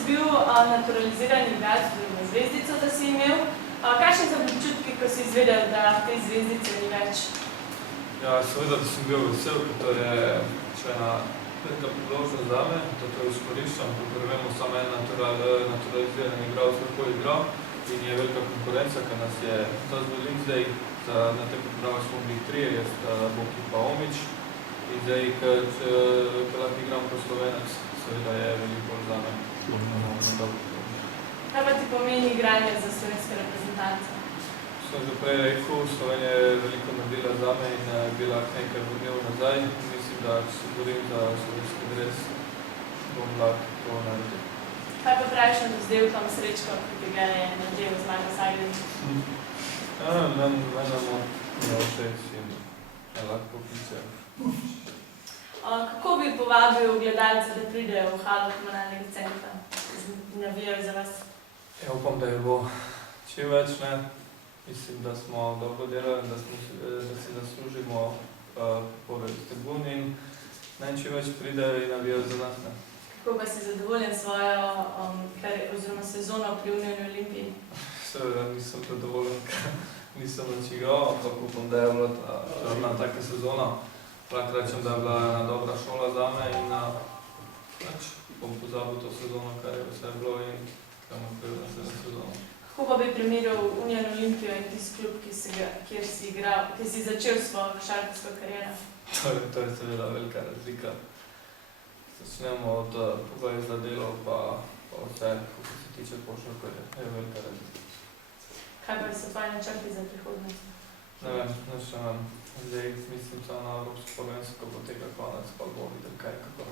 si bil naturaliziran igralec, oziroma zvezdico, da si imel. Kakšni so občutki, ko si izvedel, da te zvezdice ni več? Ja, seveda, da sem bil vesel, ker to je še ena velika priložnost zame, da to izkoriščam, ker vemo, samo en naturaliziran igralec lahko igral in je velika konkurenca, ker nas je dosti veliko zdaj, na te priprave smo bili trije, jaz, Boki pa Omić, in zdaj, ker lahko igram kot Slovenec, seveda je veliko zame. Kaj pa ti pomeni igranje za slovenske reprezentance? Sem že prej rekel, Slovenija je veliko naredila zame in bi lahko nekaj vrnil nazaj. Mislim, da če se borim za slovenski dres, bom lahko to naredil. Kaj pa praviš nad vzdevkom Srečko, ki ga je nadel z Marko Saglič? Meni je všeč in me lahko pokličejo. Kako bi povabil gledalce, da pridejo v halo komunalnega centra in navijajo za vas? Ja, upam, da je bo čim več, ne. Mislim, da smo dobro delali, da si zaslužimo pored tribun in naj čim več pridejo in navijajo za nas, ne. Kako pa si zadovoljen svojo oziroma sezono pri Unioni Olimpiji? Seveda nisem zadovoljen, ker nisem nič igral, ampak upam, da je bila ta taka sezona. Lahko rečem, da je bila ena dobra šola zame in bom pozabil to sezono, kar je vse bilo in kar naprej v naslednjo sezono. Kako pa bi primerjal Union Olimpijo in tisti klub, kjer si igral, kjer si začel svojo košarkarsko kariero? To je seveda velika razlika. Začnemo od pogojev za delo pa vse, ko se tiče košarkarja, je velika razlika. Kaj pa so tvoji načrti za prihodnost? Ne vem, nič ne vem. Zdaj mislim samo na evropsko prvenstvo, ko bo tega konec, pa bomo videli kaj kako.